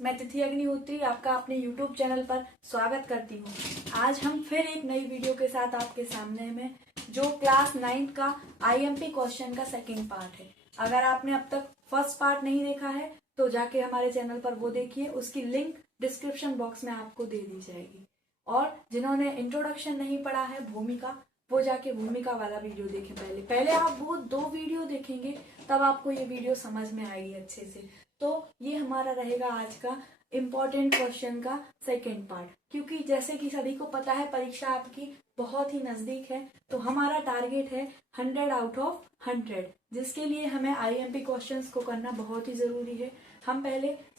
मैं तिथि अग्निहोत्री आपका अपने YouTube चैनल पर स्वागत करती हूँ। आज हम फिर एक नई वीडियो के साथ आपके सामने में जो क्लास 9 का IMP क्वेश्चन का सेकंड पार्ट है। अगर आपने अब तक फर्स्ट पार्ट नहीं देखा है तो जाके हमारे चैनल पर वो देखिए, उसकी लिंक डिस्क्रिप्शन बॉक्स में आपको दे दी जाएगी। और जिन्होंने इंट्रोडक्शन नहीं पढ़ा है भूमिका, वो जाके भूमिका वाला वीडियो देखें। पहले आप वो 2 वीडियो देखेंगे तब आपको ये वीडियो समझ में आएगी अच्छे से। तो ये हमारा रहेगा आज का इम्पोर्टेंट क्वेश्चन का सेकंड पार्ट, क्योंकि जैसे कि सभी को पता है परीक्षा आपकी बहुत ही नजदीक है। तो हमारा टारगेट है 100 आउट ऑफ 100, जिसके लिए हमें IMP क्वेश्चंस को करना बहुत ही जरूरी है। हम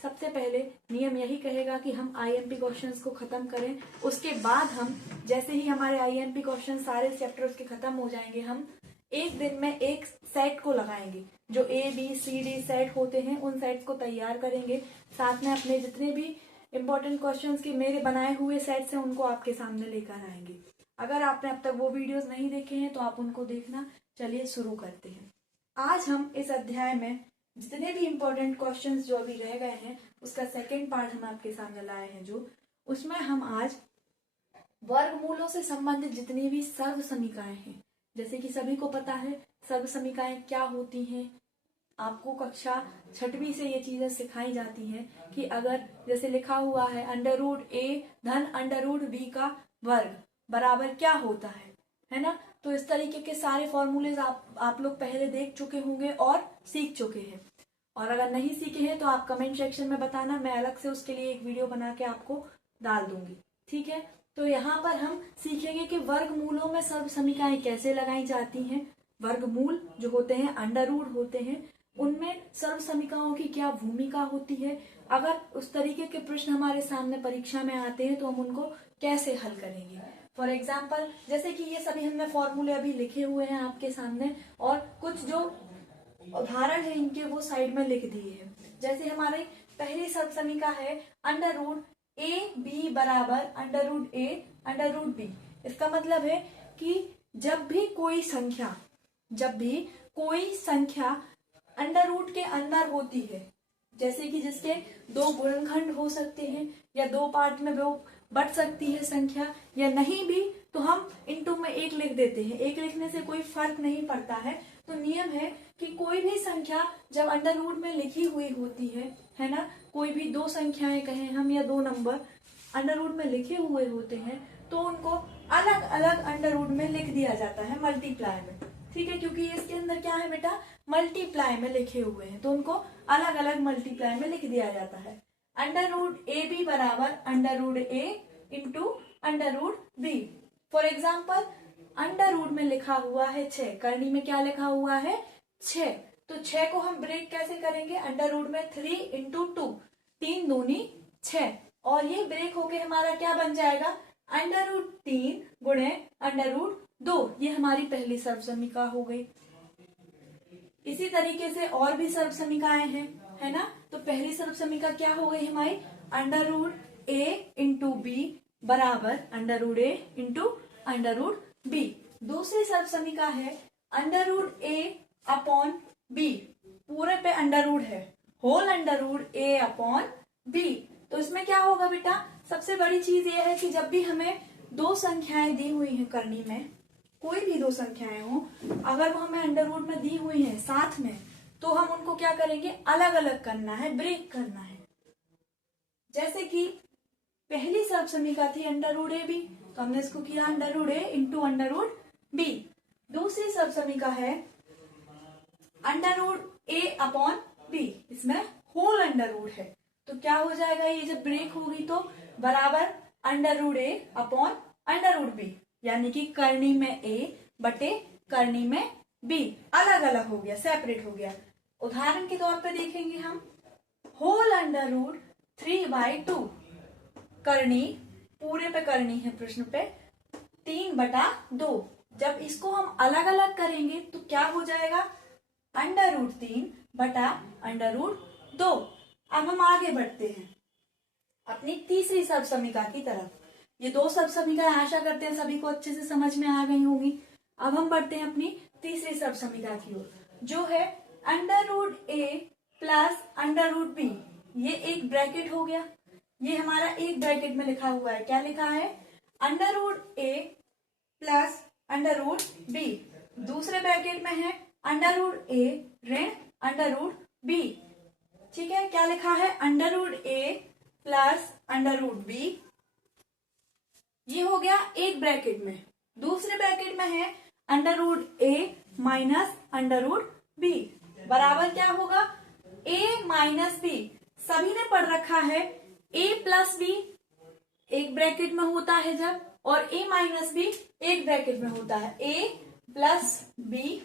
सबसे पहले नियम यही कहेगा कि हम IMP क्वेश्चंस को खत्म करें। उसके बाद हम जैसे ही हमारे IMP क्वेश्चन सारे चैप्टर्स के खत्म हो जाएंगे, हम एक दिन में एक सेट को लगाएंगे। जो ABCD सेट होते हैं उन सेट्स को तैयार करेंगे, साथ में अपने जितने भी इम्पोर्टेंट क्वेश्चंस के मेरे बनाए हुए सेट्स हैं उनको आपके सामने लेकर आएंगे। अगर आपने अब तक वो वीडियोस नहीं देखे हैं तो आप उनको देखना। चलिए शुरू करते हैं। आज हम इस अध्याय में जितने भी इम्पोर्टेंट क्वेश्चंस जो अभी रह गए हैं उसका सेकेंड पार्ट हम आपके सामने लाए हैं। जो उसमें हम आज वर्गमूलों से संबंधित जितनी भी सर्व समीकरण हैं, जैसे कि सभी को पता है सर्व समीकरण क्या होती हैं। आपको कक्षा 6वीं से ये चीजें सिखाई जाती हैं कि अगर जैसे लिखा हुआ है √a धन √b का वर्ग बराबर क्या होता है ना। तो इस तरीके के सारे फॉर्मूलेज आप लोग पहले देख चुके होंगे और सीख चुके हैं। और अगर नहीं सीखे हैं तो आप कमेंट सेक्शन में बताना, मैं अलग से उसके लिए एक वीडियो बना के आपको डाल दूंगी, ठीक है। तो यहाँ पर हम सीखेंगे कि वर्गमूलों में सर्व समीकरण कैसे लगाई जाती हैं। वर्गमूल जो होते हैं अंडर-रूट होते हैं, उनमें सर्व समीकरणों की क्या भूमिका होती है। अगर उस तरीके के प्रश्न हमारे सामने परीक्षा में आते हैं तो हम उनको कैसे हल करेंगे। फॉर एग्जाम्पल जैसे कि ये सभी हमने फॉर्मूले अभी लिखे हुए हैं आपके सामने, और कुछ जो उदाहरण है इनके वो साइड में लिख दिए हैं। जैसे हमारी पहली सर्व समीकरण है √AB बराबर √A √B। इसका मतलब है कि जब भी कोई संख्या अंडर-रूट के अंदर होती है, जैसे कि जिसके 2 गुणनखंड हो सकते हैं या 2 पार्ट में वो बट सकती है संख्या, या नहीं भी तो हम इनटू में 1 लिख देते हैं। 1 लिखने से कोई फर्क नहीं पड़ता है। तो नियम है कि कोई भी संख्या जब अंडर-रूट में लिखी हुई होती है ना, कोई भी 2 संख्याएं कहें हम या 2 नंबर अंडर-रूट में लिखे हुए होते हैं तो उनको अलग अलग अंडर-रूट में लिख दिया जाता है मल्टीप्लाई में, ठीक है। क्योंकि इसके अंदर क्या है बेटा, मल्टीप्लाई में लिखे हुए हैं तो उनको अलग अलग मल्टीप्लाई में लिख दिया जाता है। √AB बराबर √A into √B। For example under-root में लिखा हुआ है 6, करनी में क्या लिखा हुआ है 6, तो 6 को हम ब्रेक कैसे करेंगे, अंडर-रूट में 3 इंटू 2, 3 दूनी 6, और ये ब्रेक होके हमारा क्या बन जाएगा √3 गुणे √2। ये हमारी पहली सर्व समीकरण हो गई। इसी तरीके से और भी सर्व समीकरण हैं, है ना। तो पहली सर्व समीकरण क्या हो गई हमारी √A इंटू B बराबर √A इंटू √B। दूसरी सर्व समीकरण है √A अपॉन B, पूरे पे अंडर-रूट है, होल √A अपॉन B। तो इसमें क्या होगा बेटा, सबसे बड़ी चीज ये है कि जब भी हमें 2 संख्याएं दी हुई हैं करनी में, कोई भी 2 संख्याएं हो, अगर वो हमें अंडर-रूट में दी हुई हैं साथ में, तो हम उनको क्या करेंगे, अलग अलग करना है, ब्रेक करना है। जैसे कि पहली सर्व समीकरण थी √AB, तो हमने इसको किया √A इंटू √B। दूसरी सर्व समीकरण है √A अपॉन B, इसमें होल अंडर-रूट है, तो क्या हो जाएगा, ये जब ब्रेक होगी तो बराबर √A अपॉन √B, यानी कि करनी में A बटे करनी में B, अलग अलग हो गया, सेपरेट हो गया। उदाहरण के तौर पे देखेंगे हम होल अंडर-रूट 3/2, करनी पूरे पे करनी है प्रश्न पे 3/2। जब इसको हम अलग अलग करेंगे तो क्या हो जाएगा √3 बटा √2। अब हम आगे बढ़ते हैं अपनी तीसरी सर्व समीकरण की तरफ। ये 2 सर्व समीकरण आशा करते हैं सभी को अच्छे से समझ में आ गई होंगी। अब हम बढ़ते हैं अपनी तीसरी सर्व समीकरण की ओर, जो है √A प्लस √B ये एक ब्रैकेट हो गया, ये हमारा एक ब्रैकेट में लिखा हुआ है, क्या लिखा है, अंडर रूट ए प्लस अंडर रूट बी। दूसरे ब्रैकेट में है अंडर रूट ए ऋण अंडर रूट बी। ठीक है, क्या लिखा है, अंडर रूट ए प्लस अंडर रूट बी। ये हो गया एक ब्रैकेट में। दूसरे ब्रैकेट में है अंडर रूट ए माइनस अंडर रूट बी बराबर क्या होगा, a माइनस बी। सभी ने पढ़ रखा है a प्लस बी एक ब्रैकेट में होता है जब, और a माइनस बी एक ब्रैकेट में होता है, a प्लस बी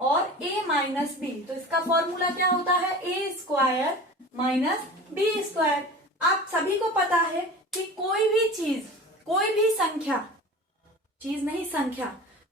और a माइनस बी। तो इसका फॉर्मूला क्या होता है, a square minus b square. आप सभी को पता है कि कोई भी चीज, कोई भी संख्या, चीज नहीं संख्या,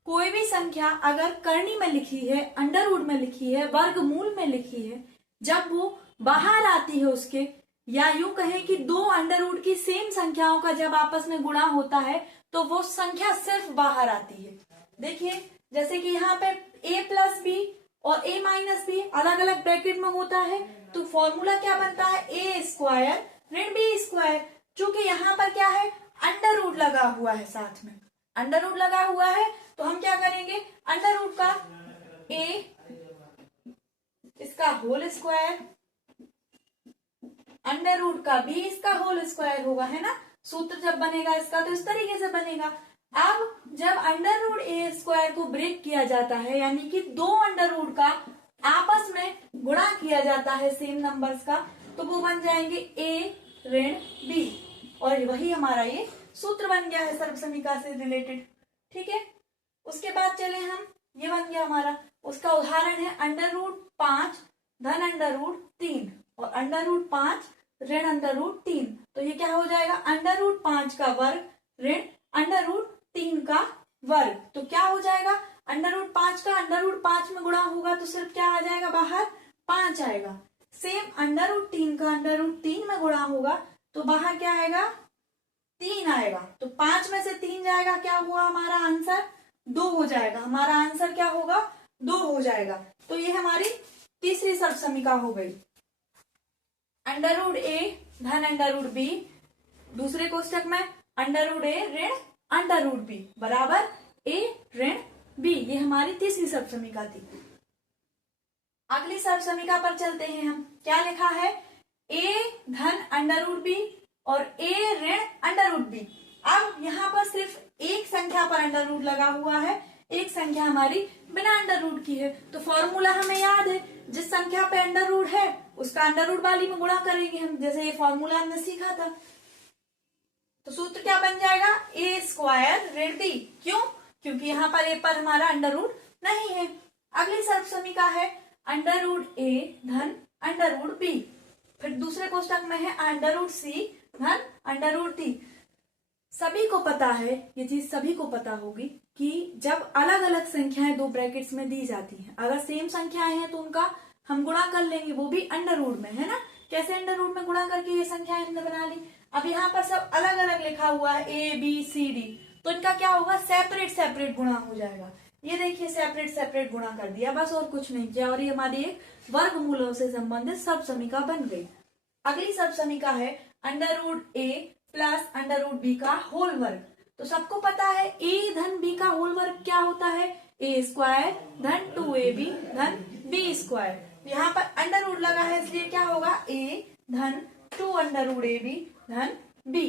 कोई भी संख्या अगर करनी में लिखी है, अंडर रूट में लिखी है, वर्गमूल में लिखी है, जब वो बाहर आती है उसके, या यूं कहें कि दो अंडर रूट की सेम संख्याओं का जब आपस में गुणा होता है तो वो संख्या सिर्फ बाहर आती है। देखिए जैसे कि यहाँ पे a प्लस बी और a माइनस बी अलग अलग ब्रैकेट में होता है, तो फॉर्मूला क्या बनता है, a स्क्वायर ऋण बी स्क्वायर। चूंकि यहाँ पर क्या है, अंडर रूट लगा हुआ है, साथ में अंडर रूट लगा हुआ है, तो हम क्या करेंगे, अंडर रूट का a इसका होल स्क्वायर अंडर रूट का b इसका होल स्क्वायर होगा, है ना। सूत्र जब बनेगा इसका तो इस तरीके से बनेगा। अब जब अंडर रूट ए स्क्वायर को ब्रेक किया जाता है, यानी कि दो अंडर रूट का आपस में गुणा किया जाता है सेम नंबर्स का, तो वो बन जाएंगे a ऋण b, और वही हमारा ये सूत्र बन गया है सर्वसमीका से रिलेटेड। ठीक है, उसके बाद चले हम, ये बन गया हमारा। उसका उदाहरण है अंडर रूट 5 धन अंडर रूट 3 और अंडर रूट 5 ऋण अंडर रूट 3। तो ये क्या हो जाएगा, अंडर रूट 5 का वर्ग ऋण अंडर रूट 3 का वर्ग। तो क्या हो जाएगा, अंडर रूट 5 का अंडर रूट 5 में गुणा होगा तो सिर्फ क्या आ जाएगा, बाहर 5 आएगा। सेम अंडर रूट 3 का अंडर रूट 3 में गुणा होगा तो बाहर क्या आएगा, 3 आएगा। तो 5 में से 3 जाएगा, क्या हुआ हमारा आंसर, 2 हो जाएगा। हमारा आंसर क्या होगा, 2 हो जाएगा। तो ये हमारी तीसरी सर्वसमीका हो गई, अंडर रूट ए धन अंडर रूट बी, दूसरे कोष्टक में अंडर रूट ए ऋण अंडर रूट बी बराबर a ऋण b। ये हमारी तीसरी सर्वसमीका थी। अगली सर्वसमीका पर चलते हैं हम। क्या लिखा है, a धन अंडर रूट बी और a ऋण अंडर रूट बी। अब यहाँ पर सिर्फ एक संख्या पर अंडर रूट लगा हुआ है, एक संख्या हमारी बिना अंडर रूट की है। तो फॉर्मूला हमें याद है, जिस संख्या पे अंडर रूट है उसका अंडर रूट वाली में गुणा करेंगे हम, जैसे ये फॉर्मूला हमने सीखा था। तो सूत्र क्या बन जाएगा, a स्क्वायर ऋण b। क्यों, क्योंकि यहाँ पर a पर हमारा अंडर रूट नहीं है। अगली सर्वसमीका है अंडर रूट a धन अंडर रूट b, फिर दूसरे कोष्टक में है अंडर रूट c धन अंडर रूट t। सभी को पता है, ये चीज सभी को पता होगी कि जब अलग अलग संख्याएं दो ब्रैकेट्स में दी जाती हैं, अगर सेम संख्याएं हैं तो उनका हम गुणा कर लेंगे, वो भी अंडर रूट में, है ना। कैसे अंडर रूट में गुणा करके ये संख्याएं हमने बना ली। अब यहाँ पर सब अलग अलग लिखा हुआ है a b c d, तो इनका क्या होगा, सेपरेट सेपरेट गुणा हो जाएगा। ये देखिए सेपरेट सेपरेट गुणा कर दिया, बस और कुछ नहीं किया, और ये हमारी एक वर्गमूलों से संबंधित सर्वसमीका बन गई। अगली सर्वसमीका है under root a plus under root b का होल वर्ग। तो सबको पता है a धन b का होल वर्ग क्या होता है, a स्क्वायर धन 2ab धन b स्क्वायर। यहाँ पर अंडर रूट लगा है इसलिए क्या होगा, a धन 2 अंडर रूट ab धन b।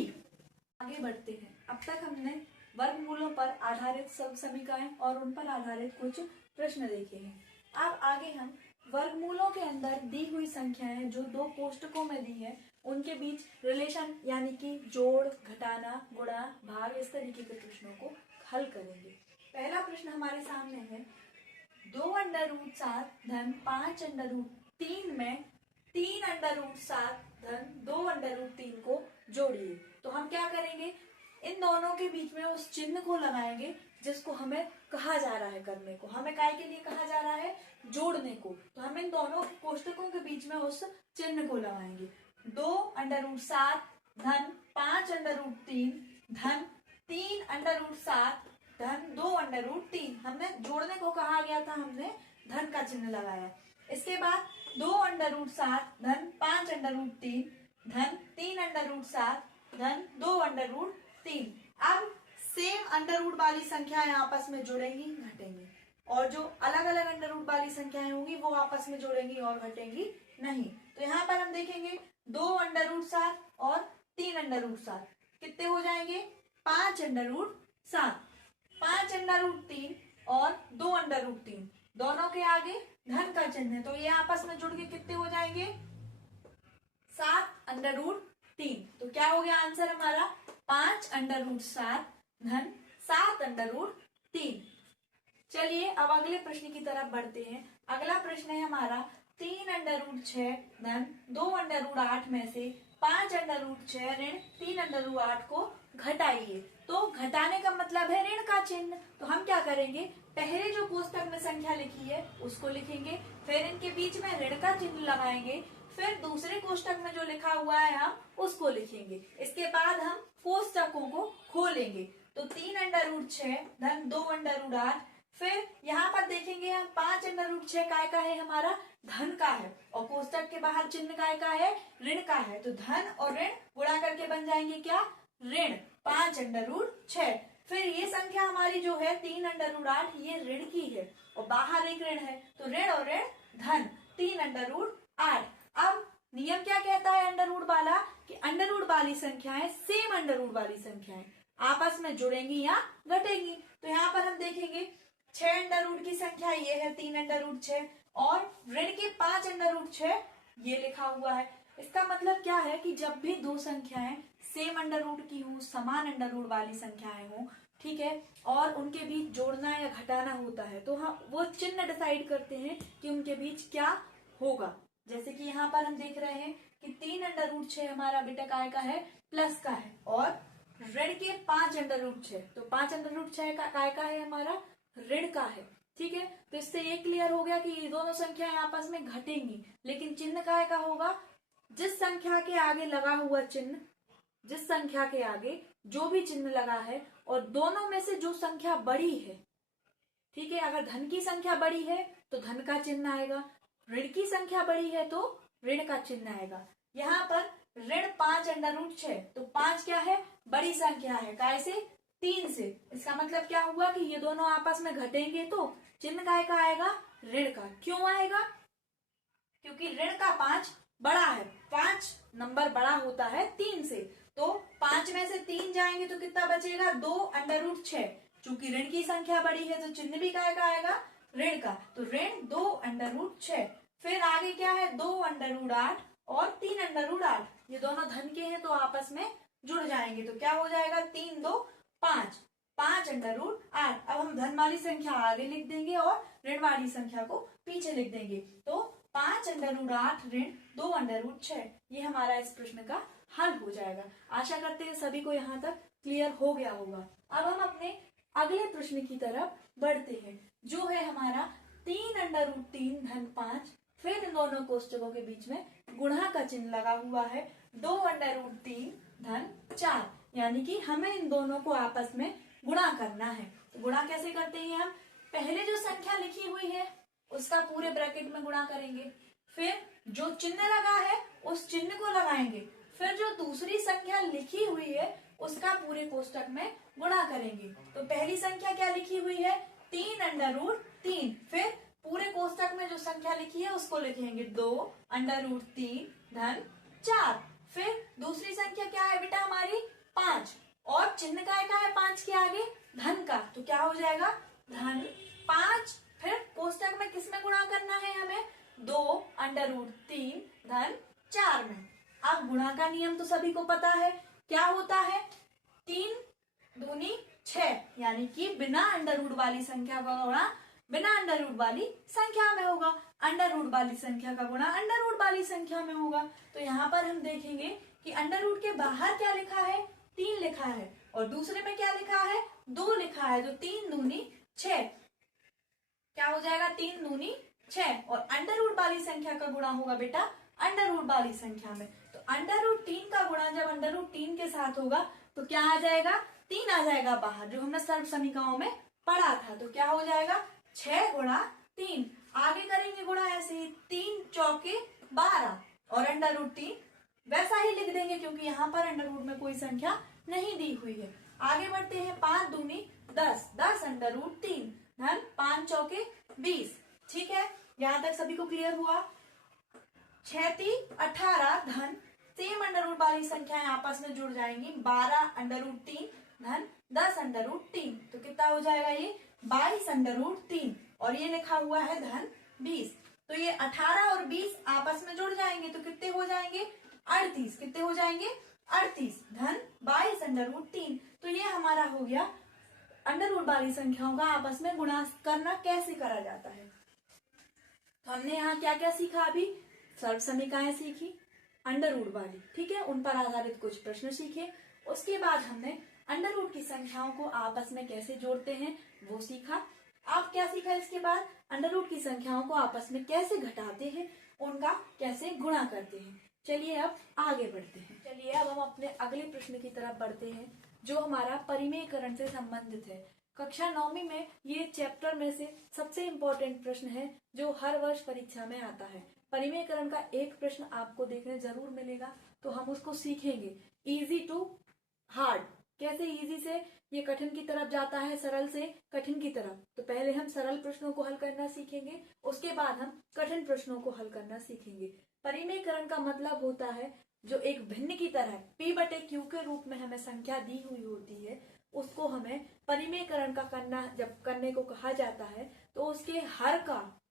आगे बढ़ते हैं। अब तक हमने वर्गमूलों पर आधारित सर्वसमीकाएं और उन पर आधारित कुछ प्रश्न देखे हैं। अब आगे हम वर्गमूलों के अंदर दी हुई संख्याएं जो दो कोष्टकों में दी है उनके बीच रिलेशन यानी कि जोड़, घटाना, गुणा, भाग, इस तरीके के प्रश्नों को हल करेंगे। पहला प्रश्न हमारे सामने है, 2 अंडर रूट 7 धन 5 अंडर रूट 3 में 3 अंडर रूट 7 धन 2 अंडर रूट 3 को जोड़िए। तो हम क्या करेंगे, इन दोनों के बीच में उस चिन्ह को लगाएंगे जिसको हमें कहा जा रहा है करने को। हमें काय के लिए कहा जा रहा है, जोड़ने को। तो हम इन दोनों कोष्टकों के बीच में उस चिन्ह को लगाएंगे। 2 अंडर रूट 7 धन 5 अंडर रूट 3 धन 3 अंडर रूट 7 धन 2 अंडर रूट 3। हमने जोड़ने को कहा गया था, हमने धन का चिन्ह लगाया। इसके बाद 2 अंडर रूट 7 धन 5 अंडर रूट 3 धन 3 अंडर रूट 7 धन 2 अंडर रूट 3। अब सेम अंडर रूट वाली संख्याएं आपस में जुड़ेंगी घटेंगी, और जो अलग अलग अंडर रूट वाली संख्याएं होंगी वो आपस में जुड़ेंगी और घटेंगी नहीं। तो यहाँ पर हम देखेंगे 2 अंडर रूट 7 और 3 अंडर रूट 7 कितने हो जाएंगे, 5 अंडर रूट 7। 5 अंडर रूट 3 और 2 अंडर रूट 3 दोनों के आगे धन का चिन्ह है, तो ये आपस में जुड़ के कितने हो जाएंगे, 7 अंडर रूट 3। तो क्या हो गया आंसर हमारा, 5 अंडर रूट 7 धन 7 अंडर रूट 3। चलिए अब अगले प्रश्न की तरफ बढ़ते हैं। अगला प्रश्न है हमारा 3 अंडर रूट 6 धन 2 अंडर रूट 8 में से 5 अंडर रूट 6 ऋण 3 अंडर रूट 8 को घटाइए। तो घटाने का मतलब है ऋण का चिन्ह, तो हम क्या करेंगे, पहले जो कोष्टक में संख्या लिखी है उसको लिखेंगे, फिर इनके बीच में ऋण का चिन्ह लगाएंगे, फिर दूसरे कोष्टक में जो लिखा हुआ है हम उसको लिखेंगे। इसके बाद हम कोष्टकों को खोलेंगे। तो 3 अंडर रूट 6 धन 2 अंडर रूट 8, फिर यहाँ पर देखेंगे हम 5 अंडर रूट 6 काय का है, हमारा धन का है, और कोष्टक के बाहर चिन्ह काय का है, ऋण का है। तो धन और ऋण गुणा करके बन जाएंगे क्या, ऋण 5 अंडर रूट 6। फिर ये संख्या हमारी जो है 3 अंडर रूट 8 ये ऋण की है और बाहर एक ऋण है, तो ऋण और ऋण धन 3 अंडर रूट 8। अब नियम क्या कहता है अंडर रूट वाला, कि अंडर रूट वाली संख्याएं सेम अंडर रूट वाली संख्याएं आपस में जुड़ेंगी या घटेंगी। तो यहाँ पर हम देखेंगे 6 अंडर रूट की संख्या ये है 3 अंडर रूट 6 और ऋण के 5 अंडर रूट 6 ये लिखा हुआ है। इसका मतलब क्या है कि जब भी दो संख्याएं सेम अंडर रूट की हो, समान अंडर रूट वाली संख्याएं हो, ठीक है, और उनके बीच जोड़ना या घटाना होता है, तो हम वो चिन्ह डिसाइड करते हैं कि उनके बीच क्या होगा। जैसे कि यहाँ पर हम देख रहे हैं कि 3 अंडर रूट 6 हमारा बेटा काय का है, प्लस का है, और ऋण के 5 अंडर रूट 6, तो 5 अंडर रूट 6 का काय का है, हमारा ऋण का है। ठीक है, तो इससे ये क्लियर हो गया कि ये दोनों संख्याएं आपस में घटेंगी, लेकिन चिन्ह काय का होगा, जिस संख्या के आगे लगा हुआ चिन्ह, जिस संख्या के आगे जो भी चिन्ह लगा है और दोनों में से जो संख्या बड़ी है, ठीक है, अगर धन की संख्या बड़ी है तो धन का चिन्ह आएगा, ऋण की संख्या बड़ी है तो ऋण का चिन्ह आएगा। यहाँ पर ऋण 5 अंडर रूट 6, तो 5 क्या है, बड़ी संख्या है, कैसे, 3 से। इसका मतलब क्या हुआ कि ये दोनों आपस में घटेंगे तो चिन्ह काय का आएगा, ऋण का। क्यों आएगा, क्योंकि ऋण का 5 बड़ा है, 5 नंबर बड़ा होता है 3 से, तो 5 में से 3 जाएंगे तो कितना बचेगा, 2 अंडर रूट 6। चूंकि ऋण की संख्या बड़ी है तो चिन्ह भी काय का आएगा, ऋण का, तो ऋण 2 अंडर रूट 6। फिर आगे क्या है, 2 अंडर रूट 8 और 3 अंडर रूट 8, ये दोनों धन के हैं तो आपस में जुड़ जाएंगे, तो क्या हो जाएगा, 3 2 5, 5 अंडर रूट 8। अब हम धन वाली संख्या आगे लिख देंगे और ऋण वाली संख्या को पीछे लिख देंगे, तो 5 अंडर रूट 8 ऋण 2 अंडर रूट 6, ये हमारा इस प्रश्न का हल हो जाएगा। आशा करते हैं सभी को यहाँ तक क्लियर हो गया होगा। अब हम अपने अगले प्रश्न की तरफ बढ़ते हैं, जो है हमारा 3 अंडर रूट 3 धन 5, फिर इन दोनों कोष्टकों के बीच में गुणा का चिन्ह लगा हुआ है, 2 अंडर रूट 3 धन 4, यानी कि हमें इन दोनों को आपस में गुणा करना है। तो गुणा कैसे करते हैं हम, पहले जो संख्या लिखी हुई है उसका पूरे ब्रैकेट में गुणा करेंगे, फिर जो चिन्ह लगा है उस चिन्ह को लगाएंगे, फिर जो दूसरी संख्या लिखी हुई है उसका पूरे कोष्टक में गुणा करेंगे। तो पहली संख्या क्या लिखी हुई है, 3 अंडर रूट 3, फिर पूरे कोष्टक में जो संख्या लिखी है उसको लिखेंगे 2 अंडर रूट 3 धन 4, फिर दूसरी संख्या क्या है बेटा हमारी 5, और चिन्ह का है 5 के आगे धन का, तो क्या हो जाएगा, धन 5। फिर कोष्टक में किसमें गुणा करना है हमें, 2 अंडर रूट 3 धन 4 में। अब गुणा का नियम तो सभी को पता है, क्या होता है, 3 दूनी 6, यानी कि बिना अंडर रूट वाली संख्या का गुणा बिना अंडर रूट वाली संख्या में होगा, अंडर रूट वाली संख्या का गुणा अंडर रूट वाली संख्या में होगा। तो यहाँ पर हम देखेंगे कि अंडर रूट के बाहर क्या लिखा है, 3 लिखा है, और दूसरे में क्या लिखा है, 2 लिखा है, तो 3 दूनी 6, क्या हो जाएगा, 3 दूनी 6, और अंडर रूट वाली संख्या का गुणा होगा बेटा अंडर रूट वाली संख्या में। तो अंडर रूट 3 का गुणा जब अंडर रूट 3 के साथ होगा तो क्या आ जाएगा, 3 आ जाएगा बाहर, जो हमने सर्व समीकरणों में पढ़ा था। तो क्या हो जाएगा, 6 गुणा 3। आगे करेंगे गुणा ऐसे ही, 3 चौके 12 और √3 वैसा ही लिख देंगे क्योंकि यहाँ पर √ में कोई संख्या नहीं दी हुई है। आगे बढ़ते हैं, 5 दूनी 10, 10 √3 धन 5 चौके 20। ठीक है, यहां तक सभी को क्लियर हुआ। 6 3 18 धन सेम √ वाली संख्याएं आपस में जुड़ जाएंगी, 12 √3 धन 10 √3, तो कितना हो जाएगा ये 22 √3 और ये लिखा हुआ है धन 20। तो ये 18 और 20 आपस में जुड़ जाएंगे तो कितने हो जाएंगे 38, कितने हो जाएंगे 38 धन 22 √3। तो ये हमारा हो गया √ वाली संख्याओं का आपस में गुणा करना कैसे करा जाता है। तो हमने यहाँ क्या क्या सीखा, अभी सर्व समीकरणाएं सीखी √ वाली, ठीक है, उन पर आधारित कुछ प्रश्न सीखे। उसके बाद हमने √ की संख्याओं को आपस में कैसे जोड़ते हैं वो सीखा। आप क्या सीखा इसके बाद, √ की संख्याओं को आपस में कैसे घटाते हैं, उनका कैसे गुणा करते हैं। चलिए अब आगे बढ़ते हैं। चलिए अब हम अपने अगले प्रश्न की तरफ बढ़ते हैं जो हमारा परिमेयकरण से संबंधित है। कक्षा 9वीं में ये चैप्टर में से सबसे इम्पोर्टेंट प्रश्न है जो हर वर्ष परीक्षा में आता है। परिमेयकरण का एक प्रश्न आपको देखने जरूर मिलेगा, तो हम उसको सीखेंगे इजी टू हार्ड, कैसे इजी से ये कठिन की तरफ जाता है, सरल से कठिन की तरफ। तो पहले हम सरल प्रश्नों को हल करना सीखेंगे, उसके बाद हम कठिन प्रश्नों को हल करना सीखेंगे। परिमेयकरण का मतलब होता है जो एक भिन्न की तरह P/Q के रूप में हमें संख्या दी हुई होती है, उसको हमें परिमेयकरण का करना, जब करने को कहा जाता है तो उसके हर का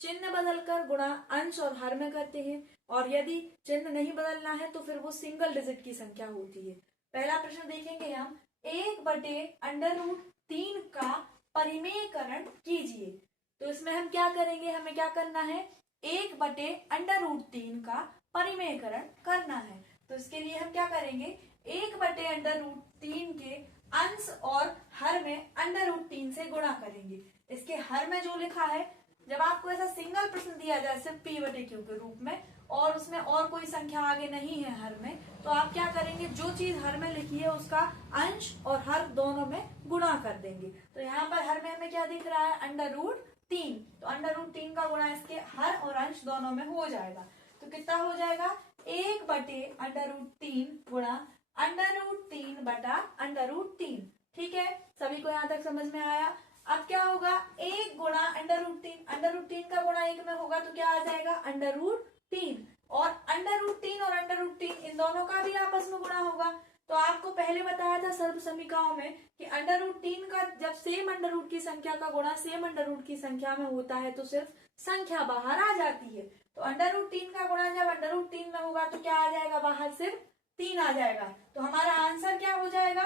चिन्ह बदलकर गुणा अंश और हर में करते हैं, और यदि चिन्ह नहीं बदलना है तो फिर वो सिंगल डिजिट की संख्या होती है। पहला प्रश्न देखेंगे हम, 1/√3 का परिमेयकरण कीजिए। तो इसमें हम क्या करेंगे, हमें क्या करना है 1/√3 का परिमेयकरण करना है। तो इसके लिए हम क्या करेंगे, 1/√3 के अंश और हर में √3 से गुणा करेंगे। इसके हर में जो लिखा है, जब आपको ऐसा सिंगल प्रश्न दिया जाए सिर्फ P/Q के रूप में और उसमें और कोई संख्या आगे नहीं है हर में, तो आप क्या करेंगे, जो चीज हर में लिखी है उसका अंश और हर दोनों में गुणा कर देंगे। तो यहाँ पर हर में हमें क्या दिख रहा है √3, तो √3 का गुणा इसके हर और अंश दोनों में हो जाएगा। तो कितना हो जाएगा 1/√3 गुणा √3/√3। ठीक है, सभी को यहाँ तक समझ में आया। अब क्या होगा, 1 गुणा √3 का गुणा 1 में होगा तो क्या आ जाएगा √3, और √3 और √3 इन दोनों का भी आपस में गुणा होगा। तो आपको पहले बताया था सर्व समीकरणों में कि √3 का जब सेम √ की संख्या का गुणा सेम √ की संख्या में होता है तो सिर्फ संख्या बाहर आ जाती है। तो √3 का गुणा जब √3 में होगा तो क्या आ जाएगा, बाहर सिर्फ 3 आ जाएगा। तो हमारा आंसर क्या हो जाएगा,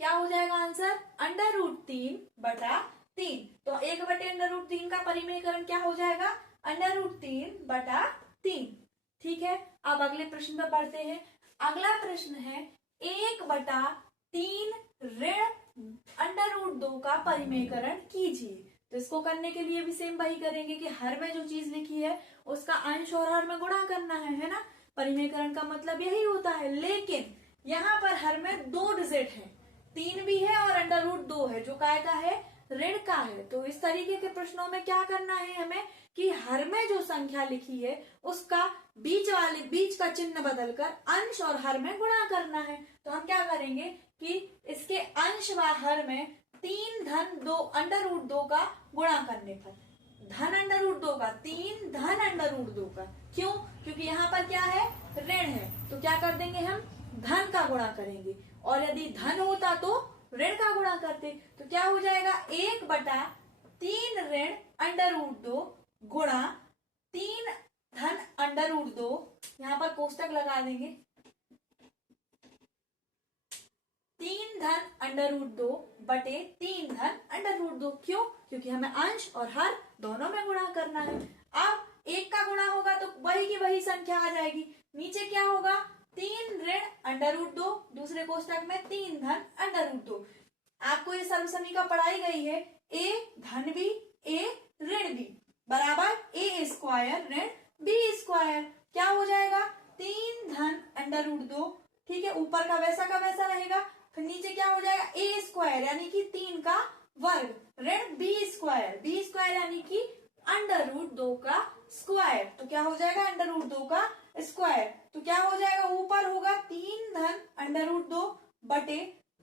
क्या हो जाएगा आंसर √3/3। तो 1/√3 का परिमेयकरण क्या हो जाएगा √3/3। ठीक है, अब अगले प्रश्न पर पढ़ते हैं। अगला प्रश्न है 1/3 ऋण √2 का परिमेयकरण कीजिए। तो इसको करने के लिए भी सेम वही करेंगे कि हर में जो चीज लिखी है उसका अंश और हर में गुणा करना है ना। परिमेयकरण का मतलब यही होता है, लेकिन यहाँ पर हर में 2 डिजिट है, 3 भी है और √2 है जो काय का है, ऋण का है। तो इस तरीके के प्रश्नों में क्या करना है हमें कि हर में जो संख्या लिखी है उसका बीच का चिन्ह बदलकर अंश और हर में गुणा करना है। तो हम क्या करेंगे कि इसके अंश व हर में 3 धन 2 √2 का गुणा करने पर धन √2 का 3 धन √2 का, क्यों, क्योंकि यहाँ पर क्या है, ऋण है, तो क्या कर देंगे हम धन का गुणा करेंगे, और यदि धन होता तो ऋण का गुणा करते। तो क्या हो जाएगा 1/3 ऋण √2 गुणा 3 धन √2, यहाँ पर कोष्टक लगा देंगे, 3 धन √2 बटे 3 धन √2, क्यों, क्योंकि हमें अंश और हर दोनों में गुणा करना है। अब 1 का गुणा होगा तो वही की वही संख्या आ जाएगी, नीचे क्या होगा 3 ऋण √2, दूसरे कोष्टक में 3 धन √2। आपको ये सर्व समीकरण पढ़ाई गई है, a धन b a ऋण b बराबर a² ऋण b²। क्या हो जाएगा 3 धन √2, ठीक है, ऊपर का वैसा रहेगा, फिर नीचे क्या हो जाएगा a² यानी कि 3 का वर्ग ऋण बी स्क्वायर यानी कि अंडर रूट 2 का स्क्वायर। तो क्या हो जाएगा अंडर रूट 2 का स्क्वायर। तो क्या हो जाएगा ऊपर होगा 3 धन अंडर रूट 2 बटे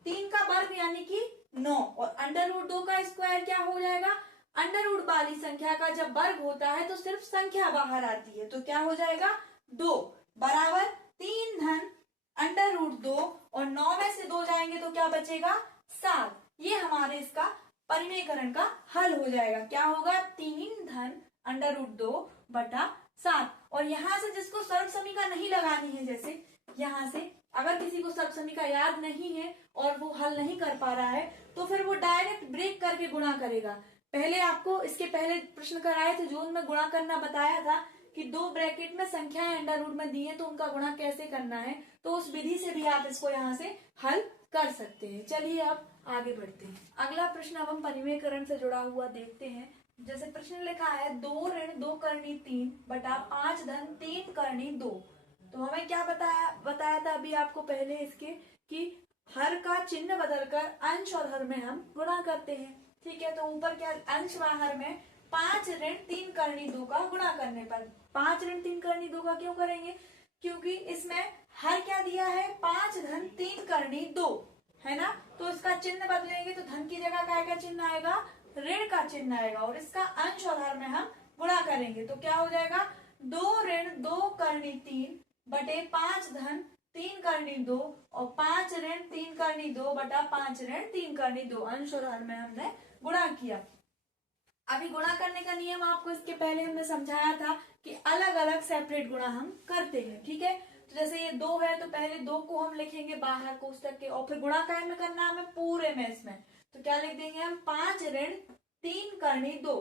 3 का वर्ग यानी कि 9 और अंडर रूट 2 का स्क्वायर क्या हो जाएगा अंडर रूट वाली संख्या का जब वर्ग होता है तो सिर्फ संख्या बाहर आती है। तो क्या हो जाएगा 2 बराबर 3 धन अंडर रूट 2 और 9 में से 2 जाएंगे तो क्या बचेगा 7। ये हमारे इसका परिमेयकरण का हल हो जाएगा। क्या होगा 3 धन अंडर रूट 2 बटा 7। और यहां से जिसको सर्वसमीका नहीं लगानी है, जैसे यहां से अगर किसी को सर्वसमीका याद नहीं है और वो हल नहीं कर पा रहा है तो फिर वो डायरेक्ट ब्रेक करके गुणा करेगा। पहले आपको इसके पहले प्रश्न कराए थे जो उनमें गुणा करना बताया था कि 2 ब्रैकेट में संख्याएं अंडर रूट में दी है तो उनका गुणा कैसे करना है, तो उस विधि से भी आप इसको यहाँ से हल कर सकते हैं। चलिए अब आगे बढ़ते हैं। अगला प्रश्न अब हम परिमेयकरण से जुड़ा हुआ देखते हैं। जैसे प्रश्न लिखा है 2 ऋण 2 करनी 3 बटा 5 धन 3 करनी 2। तो हमें क्या बताया था अभी आपको पहले इसके कि हर का चिन्ह बदलकर अंश और हर में हम गुणा करते हैं। ठीक है, तो ऊपर क्या अंश व हर में 5 ऋण 3 करनी 2 का गुणा करने पर 5 ऋण 3 करनी 2 का क्यों करेंगे, क्योंकि इसमें हर क्या दिया है 5 धन 3 करनी 2 है ना। तो इसका चिन्ह बदलेंगे तो धन की जगह काय का चिन्ह आएगा ऋण का चिन्ह आएगा और इसका अंश और हर में हम गुणा करेंगे तो क्या हो जाएगा 2 ऋण 2 करनी 3 बटे 5 धन 3 करनी 2 और 5 ऋण 3 करनी 2 बटा 5 ऋण 3 करनी 2। अंश और हर में हमने गुणा किया। अभी गुणा करने का नियम आपको इसके पहले हमने समझाया था कि अलग अलग सेपरेट गुणा हम करते हैं। ठीक है, तो जैसे ये 2 है तो पहले 2 को हम लिखेंगे बाहर कोष्टक के और फिर गुणा काय में करना हमें पूरे में इसमें। तो क्या लिख देंगे हम 5 ऋण 3 करनी 2,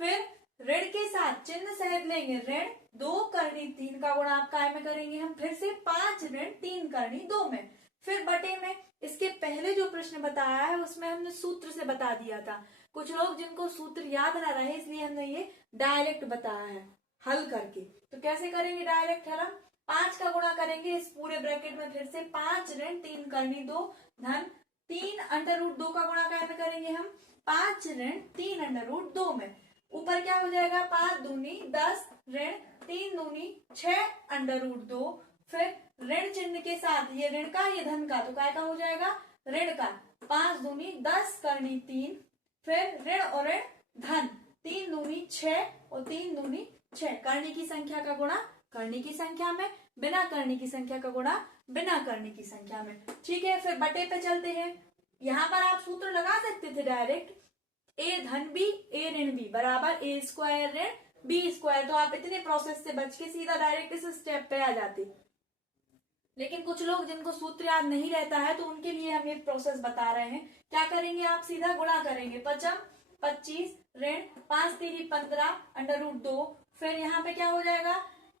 फिर ऋण के साथ चिन्ह सहित लेंगे ऋण 2 करनी 3 का गुणा आप काय में करेंगे हम फिर से 5 ऋण 3 करनी 2 में, फिर बटे में। इसके पहले जो प्रश्न बताया है उसमें हमने सूत्र से बता दिया था। कुछ लोग जिनको सूत्र याद ना रहे इसलिए हमने ये डायरेक्ट बताया है हल करके। तो कैसे करेंगे डायरेक्ट हल, हम 5 का गुणा करेंगे इस पूरे ब्रैकेट में फिर से 5 ऋण 3 करनी 2 धन 3 अंडर रूट 2 का गुणा काय में करेंगे हम 5 ऋण 3 अंडर रूट 2 में। ऊपर क्या हो जाएगा 5 दूनी 10 ऋण 3 दूनी 6 अंडर रूट 2, फिर ऋण चिन्ह के साथ ये ऋण का ये धन का तो काय का हो जाएगा ऋण का 5 दूनी 10 करनी 3, फिर ऋण और ऋण धन 3 दूनी 6 और 3 दूनी 6 करने की संख्या का गुणा करने की संख्या में, बिना करने की संख्या का गुणा बिना करने की संख्या में। ठीक है, फिर बटे पे चलते हैं। यहाँ पर आप सूत्र लगा सकते थे डायरेक्ट ए धन बी ए ऋण बी बराबर ए स्क्वायर ऋण बी स्क्वायर, तो आप इतने प्रोसेस से बच के सीधा डायरेक्ट इस स्टेप पे आ जाते। लेकिन कुछ लोग जिनको सूत्र याद नहीं रहता है तो उनके लिए हम ये प्रोसेस बता रहे हैं। क्या करेंगे आप सीधा गुणा करेंगे 5 25 ऋण 5 3 15 अंडर रूट 2, फिर यहाँ पे क्या हो जाएगा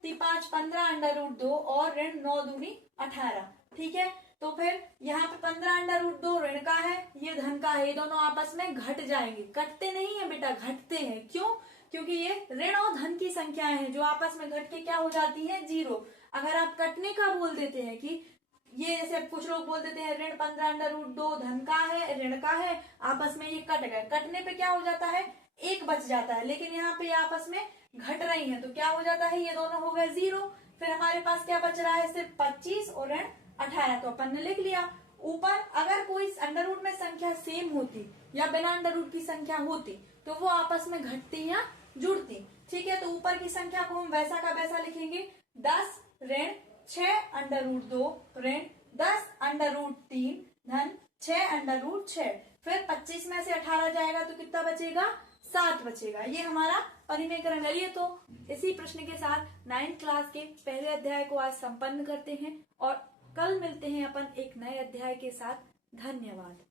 5 15 अंडर रूट 2 और ऋण 9 दूनी 18। ठीक है, तो फिर यहाँ पे 15 अंडर रूट 2 ऋण का है ये धन का है, ये दोनों आपस में घट जाएंगे। कटते नहीं है बेटा, घटते हैं। क्यों, क्योंकि ये ऋण और धन की संख्याएं हैं जो आपस में घट के क्या हो जाती है 0। अगर आप कटने का बोल देते हैं कि ये जैसे कुछ लोग बोल देते हैं ऋण 15 अंडर रूट 2 धन का है ऋण का है, आपस में ये कट गए, कटने पे क्या हो जाता है 1 बच जाता है, लेकिन यहाँ पे आपस में घट रही है तो क्या हो जाता है ये दोनों हो गए 0। फिर हमारे पास क्या बच रहा है सिर्फ 25 और ऋण 18, तो अपन ने लिख लिया। ऊपर अगर कोई अंडर रूट में संख्या सेम होती या बिना अंडर रूट की संख्या होती तो वो आपस में घटती या जुड़ती। ठीक है, तो ऊपर की संख्या को हम वैसा का वैसा लिखेंगे 10 ऋण 6 अंडर रूट 2 ऋण 10 अंडर रूट 3 धन 6 अंडर रूट 6, फिर 25 में से 18 जाएगा तो कितना बचेगा 7 बचेगा। ये हमारा परिमेयकरण है। ये तो इसी प्रश्न के साथ 9th क्लास के पहले अध्याय को आज संपन्न करते हैं और कल मिलते हैं अपन एक नए अध्याय के साथ। धन्यवाद।